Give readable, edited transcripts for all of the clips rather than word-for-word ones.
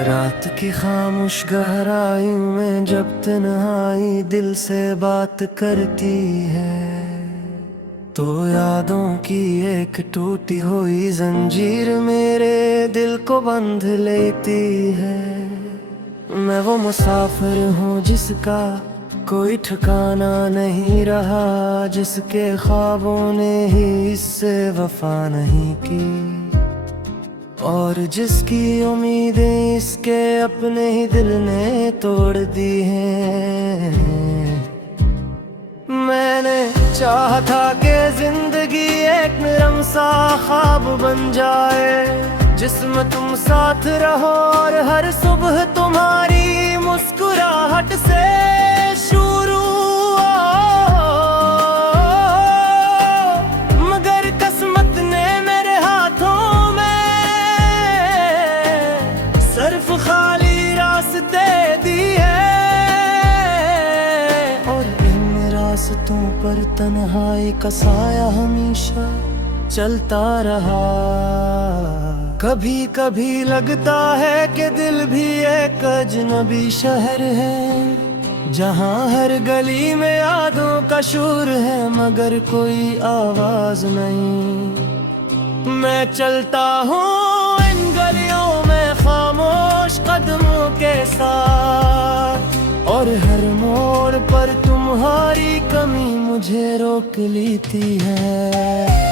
रात की खामोश गहराई में जब तन्हाई दिल से बात करती है, तो यादों की एक टूटी हुई जंजीर मेरे दिल को बंध लेती है। मैं वो मुसाफिर हूँ जिसका कोई ठिकाना नहीं रहा, जिसके ख्वाबों ने ही इससे वफा नहीं की, और जिसकी उम्मीदें इसके अपने ही दिल ने तोड़ दी हैं। मैंने चाहा था कि जिंदगी एक नरम सा ख्वाब बन जाए, जिसमें तुम साथ रहो और हर सुबह तुम्हारी मुस्कुराहट से शुरू हो। मगर किस्मत ने मेरे हाथों में सिर्फ खाली रास्ते दिए, और इन रास्तों पर तन्हाई का साया हमेशा चलता रहा। कभी कभी लगता है कि दिल भी एक अजनबी शहर है, जहाँ हर गली में यादों का शोर है मगर कोई आवाज नहीं। मैं चलता हूँ इन गलियों में खामोश कदमों के साथ, और हर मोड़ पर तुम्हारी कमी मुझे रोक लेती है।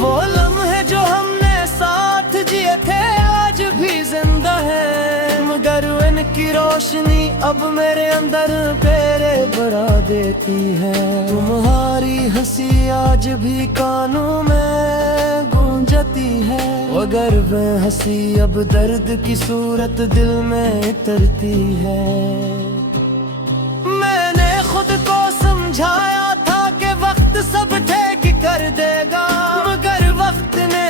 वो लम्हे जो हमने साथ जिए थे आज भी जिंदा है, मगर इनकी रोशनी अब मेरे अंदर फेरे बढ़ा देती है। तुम्हारी हंसी आज भी कानों में गूंजती है, मगर वह हंसी अब दर्द की सूरत दिल में उतरती है। मैंने खुद को समझाया था कि वक्त सब ठीक कर देगा,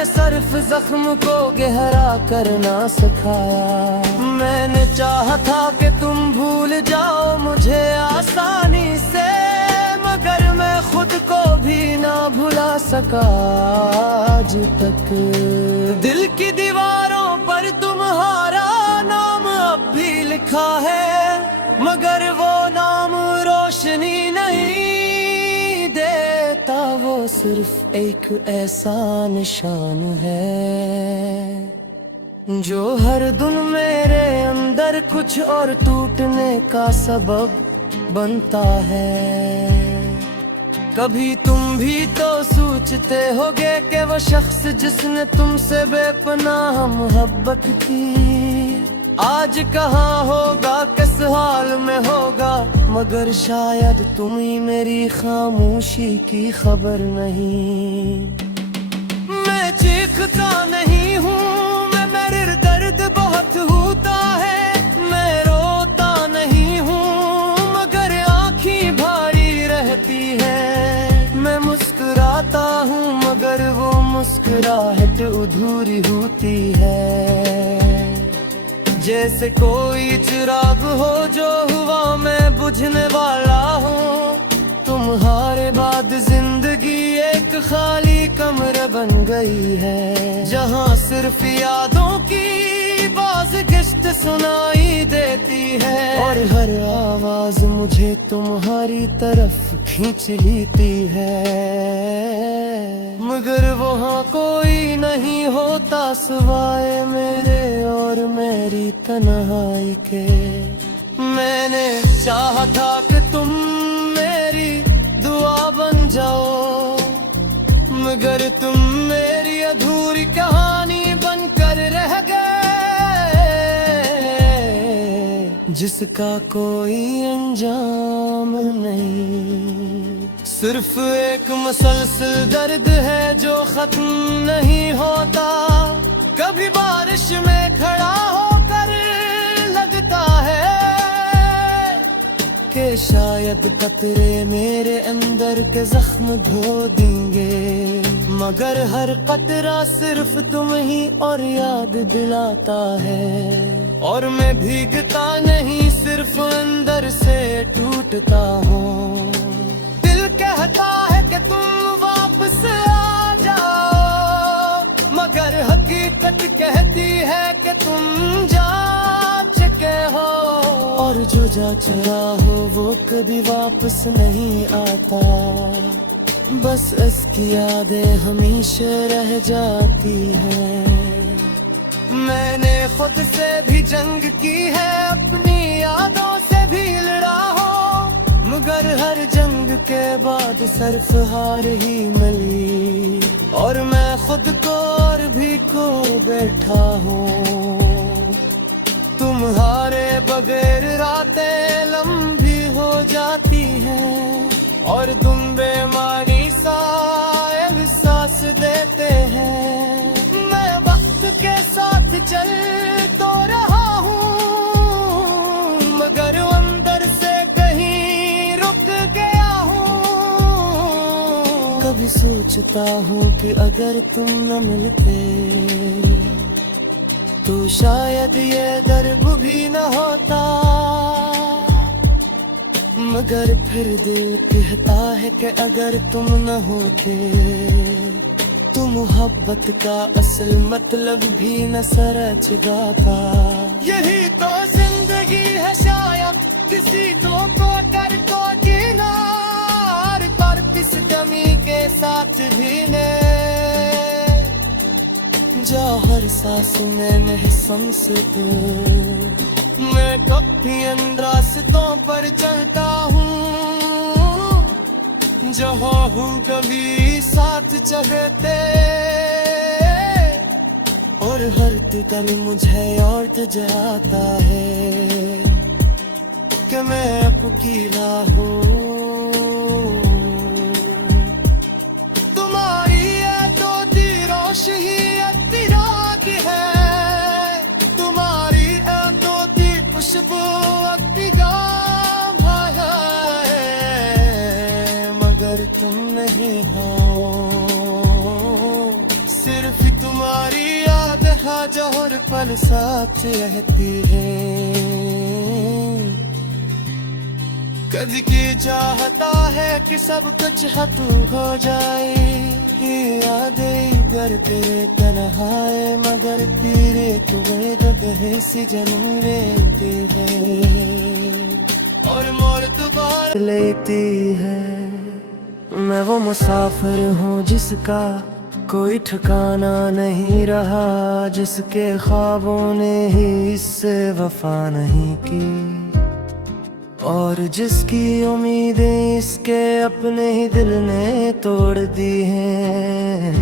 सिर्फ जख्म को गहरा करना सिखाया। मैंने चाहा था कि तुम भूल जाओ मुझे आसानी से, मगर मैं खुद को भी ना भुला सका आज तक। दिल की दीवारों पर तुम्हारा नाम अब भी लिखा है, मगर वो नाम रोशनी नहीं देता, वो सिर्फ एक ऐसा निशान है जो हर दिन मेरे अंदर कुछ और टूटने का सबब बनता है। कभी तुम भी तो सोचते होगे कि वो शख्स जिसने तुमसे बेपनाह मोहब्बत की आज कहाँ होगा, किस हाल में होगा, मगर शायद तुम्हें मेरी खामोशी की खबर नहीं। मैं चीखता नहीं हूँ, मेरे दर्द बहुत होता है। मैं रोता नहीं हूँ, मगर आँखें भारी रहती है। मैं मुस्कुराता हूँ, मगर वो मुस्कुराहट अधूरी होती है। जैसे कोई चिराग हो जो हुआ मैं बुझने वाला हूँ, तुम्हारे बाद जिंदगी एक खाली कमरा बन गई है, जहाँ सिर्फ यादों की बाज़गिश्त सुनाई देती है, और हर आवाज मुझे तुम्हारी तरफ खींच लेती है। मगर वहाँ कोई नहीं होता सिवाय मेरे और मेरी तन्हाई के। मैंने चाहा था कि तुम मेरी दुआ बन जाओ, मगर तुम मेरी अधूरी कहानी बनकर रह गए, जिसका कोई अंजाम नहीं। सिर्फ एक मुसलसल दर्द है जो खत्म नहीं होता। कभी बारिश में खड़ा होकर लगता है कि शायद कतरे मेरे अंदर के जख्म धो देंगे, मगर हर कतरा सिर्फ तुम ही और याद दिलाता है और मैं भीगता नहीं, सिर्फ अंदर से टूटता हूँ। दिल कहता है कि तुम वापस आ जाओ, मगर हकीकत कहती है कि तुम जा चुके हो। और जो जा चला हो वो कभी वापस नहीं आता, बस इसकी यादें हमेशा रह जाती हैं। मैंने खुद से भी जंग की है, अपनी यादों से भी लड़ा हो, मगर हर जंग के बाद सिर्फ हार ही मिली। और मैं खुद को और भी खो बैठा हूँ। तुम्हारे बगैर रातें लंबी हो जाती हैं, और तुम बेमानी सा एहसास देते हैं। मैं वक्त के साथ चल तो रहा हूँ, मगर अंदर से कहीं रुक गया हूँ। कभी सोचता हूँ कि अगर तुम न मिलते तो शायद ये दर्द भी न होता, मगर फिर दिल कहता है कि अगर तुम न होते तो मोहब्बत का असल मतलब भी न समझ गाता। यही तो जिंदगी है शायद, किसी तो को कर को जीना, और किस कमी के साथ भी ने जा हर सांस में नहीं समझते। मैं कब भी इन रास्तों पर चलता हूँ, जहाँ हूँ कभी साथ चलते। और हर कल मुझे और जाता है कि मैं आपकी राह हूँ। तुम्हारी है तो रोश ही खुशबू अपनी गाम है, मगर तुम नहीं हो। सिर्फ तुम्हारी याद है जो हर पल साथ रहती है। कभी की चाहता है कि सब कुछ खत्म हो जाए, यादें घर तेरे तन्हाए, मगर तेरे तुम्हें दबे सी जन्म लेते हैं और मोर दोबारा लेती है। मैं वो मुसाफिर हूँ जिसका कोई ठिकाना नहीं रहा, जिसके ख्वाबों ने ही इससे वफा नहीं की, और जिसकी उम्मीदें इसके अपने ही दिल ने तोड़ दी हैं।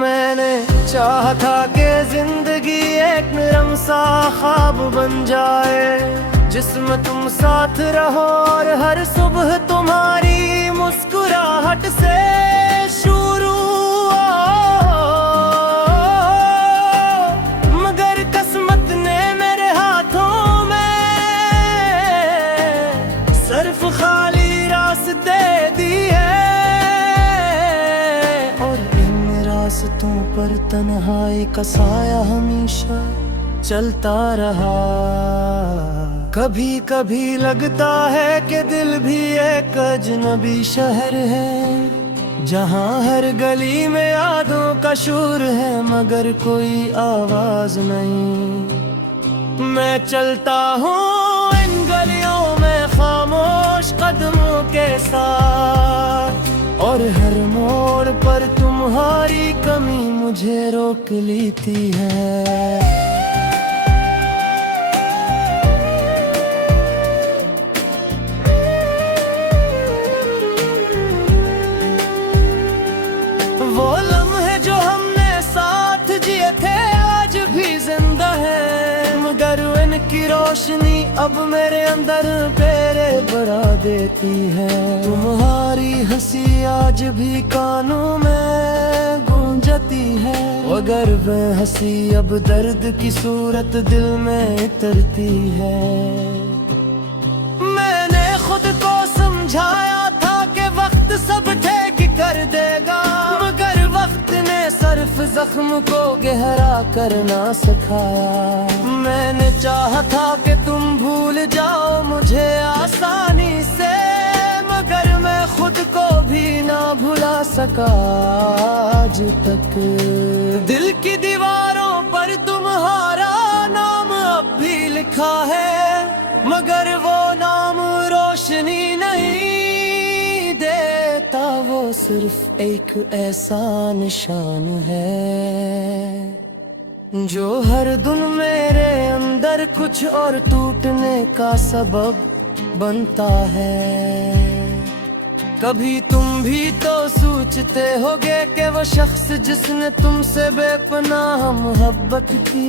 मैंने चाहा था कि जिंदगी एक नरम सा ख्वाब बन जाए, जिसमें तुम साथ रहो और हर सुबह तुम्हारी मुस्कुराहट से शुरू हो। मगर किस्मत ने मेरे हाथों में सिर्फ खाली रास्ते दिए, और इन रास्तों पर तन्हाई का साया हमेशा चलता रहा। कभी कभी लगता है कि दिल भी एक अजनबी शहर है, जहाँ हर गली में यादों का शोर है, मगर कोई आवाज नहीं। मैं चलता हूँ इन गलियों में खामोश कदमों के साथ, और हर मोड़ पर तुम्हारी कमी मुझे रोक लेती है। वो लम्हे जो हमने साथ जिए थे आज भी जिंदा है, मगर इनकी रोशनी अब मेरे अंदर पेरे बढ़ा देती है। तुम्हारी हंसी आज भी कानों में गूंजती है, मगर वह हंसी अब दर्द की सूरत दिल में उतरती है। मैंने खुद को समझाया था कि वक्त सब ठीक कर देगा, मगर वक्त ने सिर्फ जख्म को गहरा करना सिखाया। मैंने चाहा था कि तुम भूल जाओ मुझे आसानी से, मगर मैं खुद को भी ना भुला सका आज तक। दिल की दीवारों पर तुम्हारा नाम अब भी लिखा है, मगर वो नाम रोशनी नहीं देता, वो सिर्फ एक ऐसा निशान है जो हर दिन मेरे अंदर कुछ और टूटने का सबब बनता है। कभी तुम भी तो सोचते होगे कि वो शख्स जिसने तुमसे बेपनाह मोहब्बत की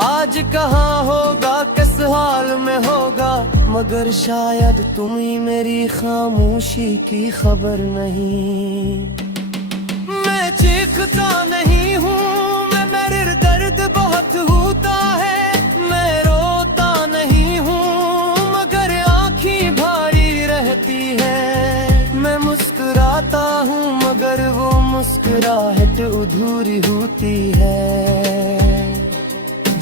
आज कहाँ होगा, किस हाल में होगा, मगर शायद तुम्हें मेरी खामोशी की खबर नहीं। मैं चीखता नहीं हूँ, मेरे दर्द बहुत होता है, मैं रोता नहीं हूँ मगर आँखें भारी रहती है। मैं मुस्कुराता हूँ मगर वो मुस्कुराहट अधूरी होती है।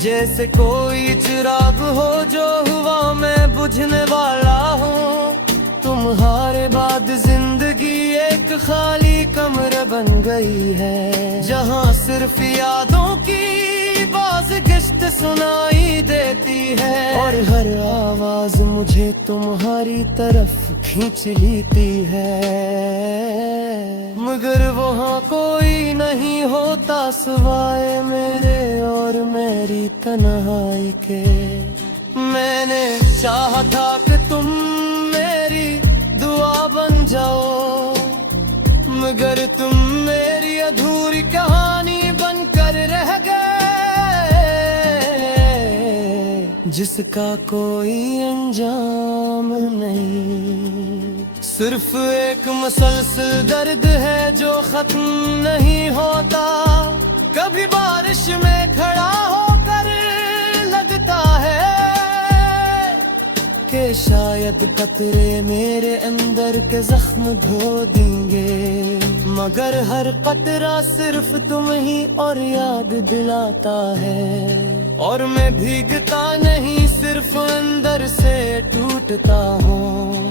जैसे कोई चिराग हो जो हुआ मैं बुझने वाला हूँ, तुम्हारे बाद जिंदगी एक खाली कमरा बन गई है, जहाँ सिर्फ यादों की बाज़गिश्त सुनाई देती है, और हर आवाज मुझे तुम्हारी तरफ खींच लेती है। मगर वहाँ कोई नहीं होता सिवाय मेरे और मेरी तन्हाई के। मैंने चाहा था कि तुम मेरी दुआ बन जाओ, मगर तुम मेरी अधूरी कहानी बनकर रह गए, जिसका कोई अंजाम नहीं। सिर्फ एक मुसलसल दर्द है जो खत्म नहीं होता, कभी बारिश में खड़ा होकर लगता है कि शायद कतरे मेरे अंदर के जख्म धो देंगे, मगर हर कतरा सिर्फ तुम ही और याद दिलाता है। और मैं भीगता नहीं, सिर्फ अंदर से टूटता हूँ।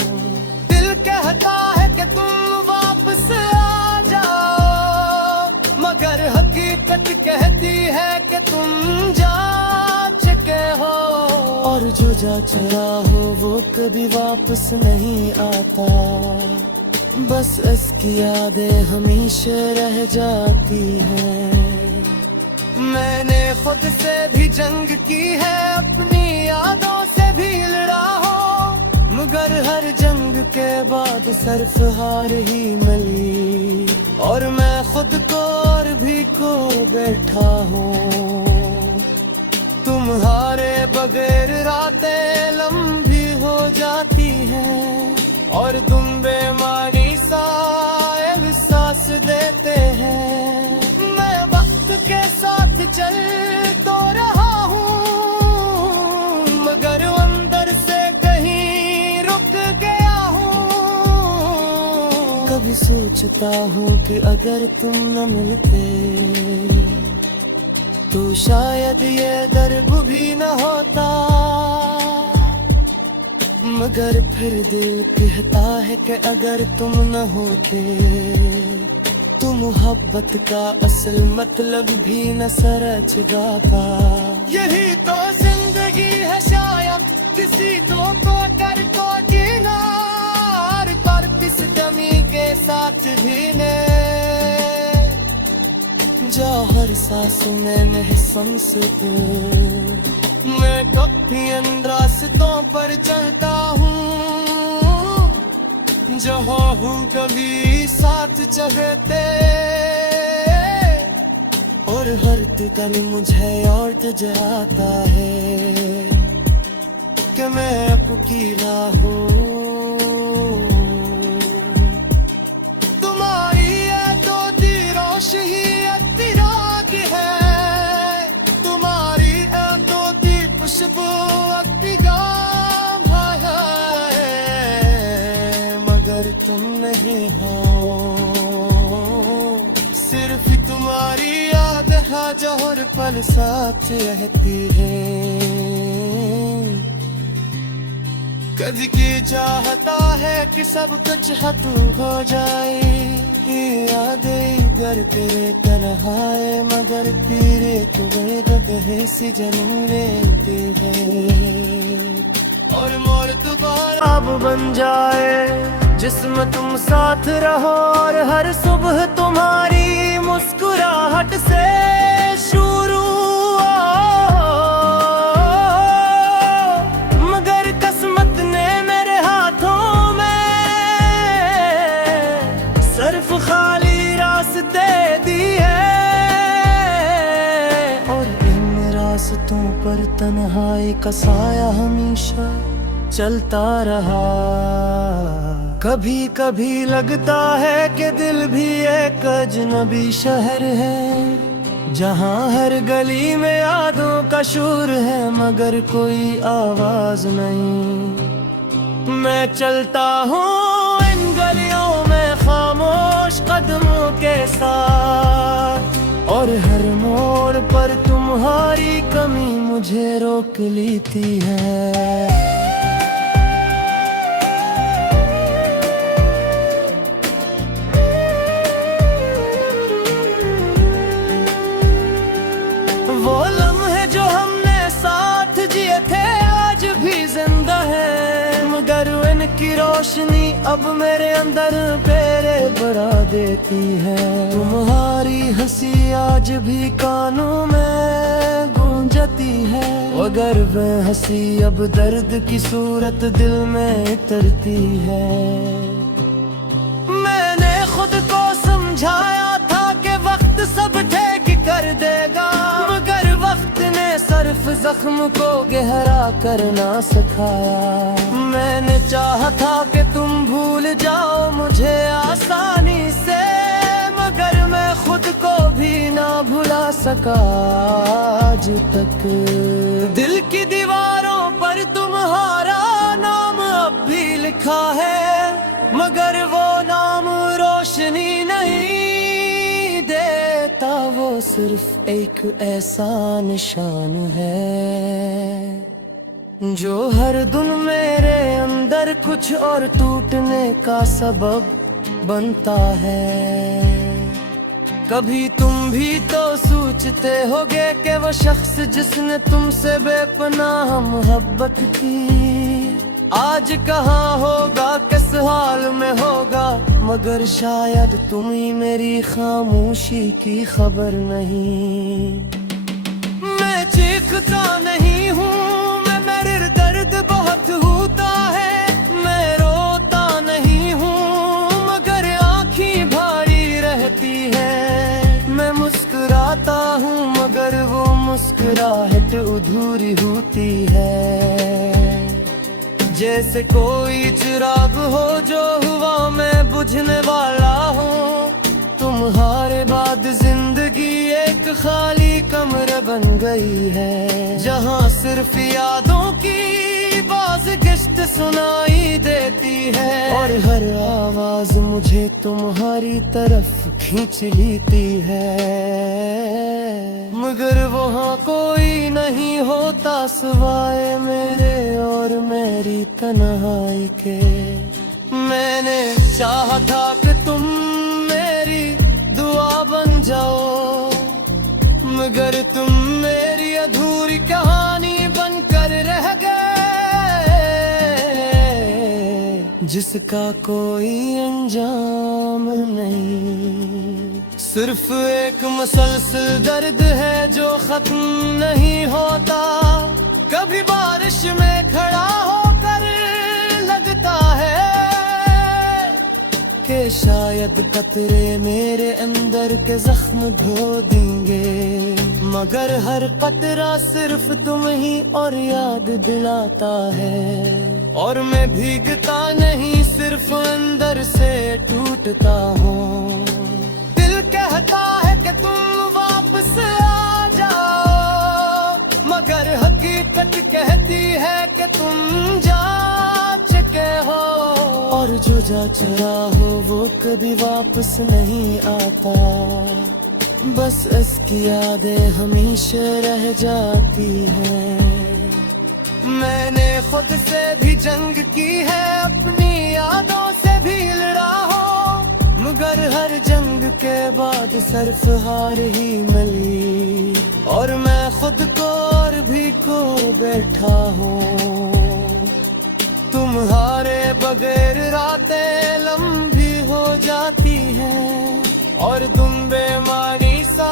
दिल कहता है कि तुम वापस आ जाओ, मगर हकीकत कहती है कि तुम जा चुके हो, और जो जा चुका हो वो कभी वापस नहीं आता, बस इसकी यादें हमेशा रह जाती हैं। मैंने खुद से भी जंग की है, अपनी यादों से भी लड़ा हो, मगर हर जंग के बाद सिर्फ हार ही मिली, और मैं खुद को और भी खो बैठा हूँ। तुम्हारे बगैर रातें लंबी हो जाती हैं, और तुम बेमानी सा एहसास देते हैं। मैं वक्त के साथ चल तो रहा हूँ, मगर अंदर से कहीं रुक गया हूँ। कभी सोचता हूँ कि अगर तुम न मिलते तो शायद ये दर्द भी न होता, मगर फिर दिल कहता है कि अगर तुम न होते तो मोहब्बत का असल मतलब भी न समझ जाता। यही तो जिंदगी है शायद, किसी तो कर तो किनार पर पिसदमी के साथ भी ने जा हर सांस में महसूस तो मैं कभी इन रास्तों पर चलता हूँ, जहाँ हूँ कभी साथ चलते, और हर कल मुझे और जाता है कि मैं आपकी राहों तुम्हारी है तो रोश ही तिराग है, तुम्हारी है तो खुशबू अतिगाम है, मगर तुम नहीं हो, सिर्फ तुम्हारी हर पल साथ रहती है। कभी की चाहता है कि सब कुछ खत्म हो जाए, यादें घर तेरे तन्हाए मगर तेरे तुम्हें दबे सी जन्म लेते हैं। और मोड़ दोबारा अब बन जाए जिसमें तुम साथ रहो, और हर सुबह तुम्हारी मुस्कुराहट से शुरू हो। मगर किस्मत ने मेरे हाथों में सिर्फ खाली रास्ते दिए, और इन रास्तों पर तन्हाई का साया हमेशा चलता रहा। कभी कभी लगता है कि दिल भी एक अजनबी शहर है, जहाँ हर गली में यादों का शोर है मगर कोई आवाज नहीं। मैं चलता हूँ इन गलियों में खामोश कदमों के साथ, और हर मोड़ पर तुम्हारी कमी मुझे रोक लेती है। वो लम्हे जो हमने साथ जिए थे आज भी जिंदा है, मगर इनकी रोशनी अब मेरे अंदर फेरे बढ़ा देती है। तुम्हारी हंसी आज भी कानों में गूंजती है, मगर वह हंसी अब दर्द की सूरत दिल में उतरती है। मैंने खुद को समझाया था कि वक्त सब ठीक कर देगा, सिर्फ जख्म को गहरा करना सिखाया। मैंने चाहा था कि तुम भूल जाओ मुझे आसानी से, मगर मैं खुद को भी ना भुला सका आज तक। दिल की दीवारों पर तुम्हारा नाम अब भी लिखा है, मगर वो नाम रोशनी नहीं देता, वो सिर्फ एक ऐसा निशान है जो हर दिन मेरे अंदर कुछ और टूटने का सबब बनता है। कभी तुम भी तो सोचते होगे कि वो शख्स जिसने तुमसे बेपनाह मोहब्बत की आज कहाँ होगा, किस हाल में होगा, मगर शायद तुम्हें मेरी खामोशी की खबर नहीं। मैं चीखता नहीं हूँ, मेरे दर्द बहुत होता है, मैं रोता नहीं हूँ मगर आँखें भारी रहती है। मैं मुस्कुराता हूँ मगर वो मुस्कुराहट अधूरी होती है। जैसे कोई चिराग हो जो हुआ मैं बुझने वाला हूँ, तुम्हारे बाद जिंदगी एक खाली कमरे बन गई है, जहाँ सिर्फ यादों की बाज़गिश्त सुनाई देती है, और हर आवाज मुझे तुम्हारी तरफ खींच लेती है। मगर वहाँ कोई नहीं होता सिवाय मेरे और मेरी तन्हाई के। मैंने चाहा था कि तुम मेरी दुआ बन जाओ, मगर तुम मेरी अधूरी कहानी बनकर रह गए, जिसका कोई अंजाम नहीं। सिर्फ एक मुसलसल दर्द है जो खत्म नहीं होता, कभी बारिश में खड़ा होकर लगता है कि शायद कतरे मेरे अंदर के जख्म धो देंगे, मगर हर कतरा सिर्फ तुम ही और याद दिलाता है। और मैं भीगता नहीं, सिर्फ अंदर से टूटता हूँ। दिल कहता है कि तुम वापस आ जाओ, मगर हकीकत कहती है कि तुम जा चुके हो, और जो जा चला हो वो कभी वापस नहीं आता। बस इसकी यादें हमेशा रह जाती हैं। मैंने खुद से भी जंग की है, अपनी यादों से भी लड़ा हो, मगर हर जंग के बाद सिर्फ हार ही मिली, और मैं खुद को और भी खो बैठा हूँ। तुम्हारे बगैर रातें लंबी हो जाती हैं, और तुम बेमानी सा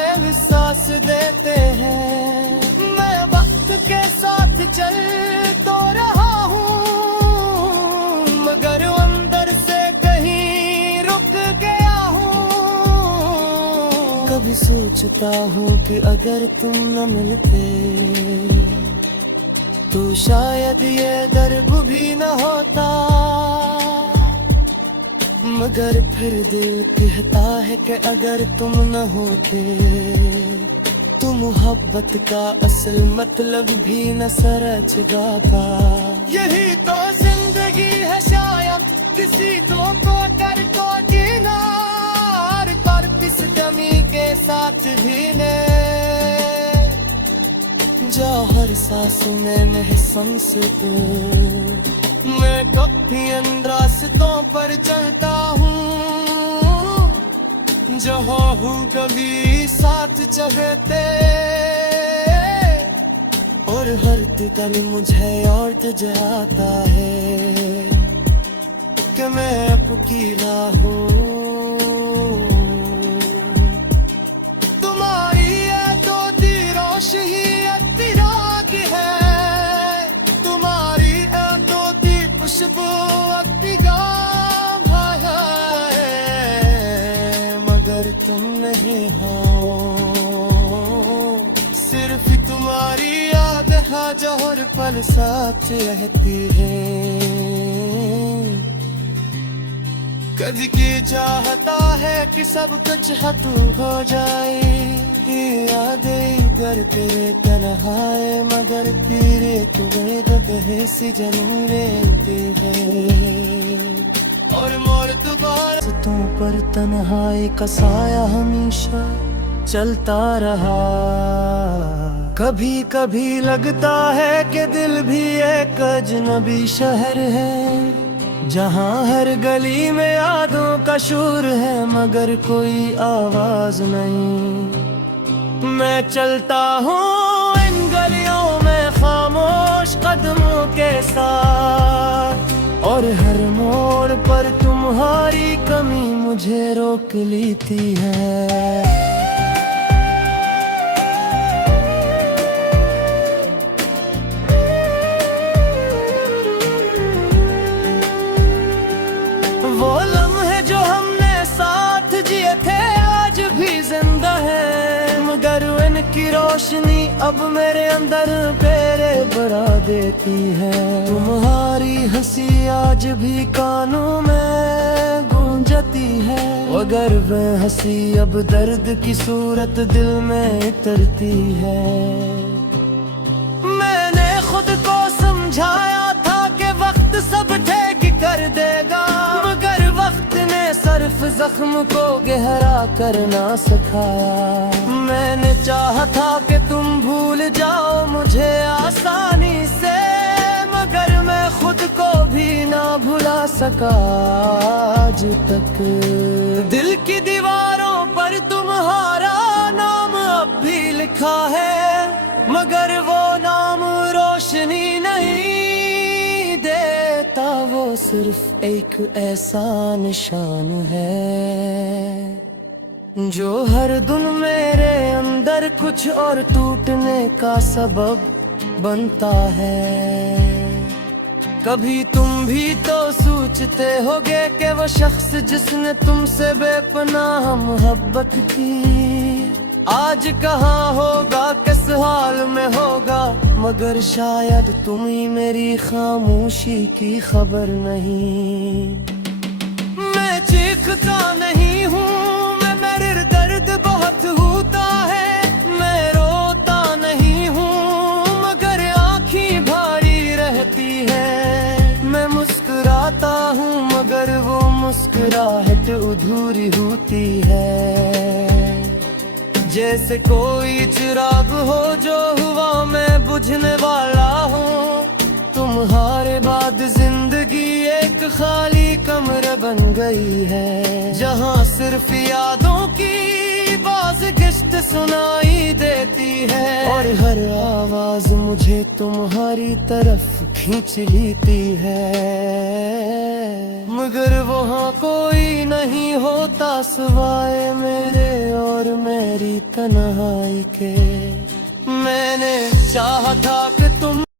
एहसास देते हैं। मैं वक्त के साथ चल तो रहा हूँ, मगर अंदर से कहीं रुक गया हूँ। कभी सोचता हूँ कि अगर तुम न मिलते तो शायद ये दर्द भी न होता, मगर फिर दिल कहता है कि अगर तुम न होते तो मोहब्बत का असल मतलब भी न समझ गाता। यही तो जिंदगी है शायद, किसी तो कर तो जीना, और इस कमी के साथ जीने। जा हर सांस में नहीं सांस तो मैं कभी इन रास्तों पर चलता हूँ, जहाँ हूँ कभी साथ चलते, और हर दिल मुझे और जाता है कि मैं आपकी राह हूँ। तुम्हारी है तो रोश ही खुशबू अपनी गाम है, मगर तुम नहीं हो। सिर्फ तुम्हारी याद है जो हर पल साथ रहती है। कभी की चाहता है कि सब कुछ खत्म हो जाए, यादें घर तेरे तन्हाए, मगर तेरे तुम्हें दबे सी जन्म लेते हैं। और मोर दोबारा तुम पर तन्हाई का साया हमेशा चलता रहा। कभी कभी लगता है कि दिल भी एक अजनबी शहर है, जहाँ हर गली में यादों का शोर है, मगर कोई आवाज नहीं। मैं चलता हूँ इन गलियों में खामोश कदमों के साथ, और हर मोड़ पर तुम्हारी कमी मुझे रोक लेती है। वो लम्हे जो हमने साथ जिए थे आज भी जिंदा है, मगर इनकी रोशनी अब मेरे अंदर फेरे बढ़ा देती है। तुम्हारी हंसी आज भी कानों में गूंजती है, मगर वह हंसी अब दर्द की सूरत दिल में उतरती है। मैंने खुद को समझाया था कि वक्त सब ठीक कर देगा, मगर वक्त ने सिर्फ जख्म को गहरा करना सिखाया। मैंने चाहा था कि तुम भूल जाओ मुझे आसानी से, मगर मैं खुद को भी ना भुला सका आज तक। दिल की दीवारों पर तुम्हारा नाम अब भी लिखा है, मगर वो नाम रोशनी नहीं देता, वो सिर्फ एक ऐसा निशान है जो हर दिन मेरे अंदर कुछ और टूटने का सबब बनता है। कभी तुम भी तो सोचते होगे कि वो शख्स जिसने तुमसे बेपनाह मोहब्बत की आज कहाँ होगा, किस हाल में होगा, मगर शायद तुम्हें मेरी खामोशी की खबर नहीं। मैं चीखता नहीं हूँ, मेरे दर्द बहुत होता है, मैं रोता नहीं हूँ, मगर आँखें भारी रहती है। मैं मुस्कुराता हूँ, मगर वो मुस्कुराहट अधूरी होती है। जैसे कोई चिराग हो जो हुआ मैं बुझने वाला हूँ। तुम्हारे बाद जिंदगी एक खाली कमरा बन गई है, जहाँ सिर्फ यादों की बाज़गिश्त सुनाई देती है, और हर आवाज मुझे तुम्हारी तरफ खींच लेती है। मगर वहाँ कोई नहीं होता सिवाय मेरे और मेरी तन्हाई के। मैंने चाहा था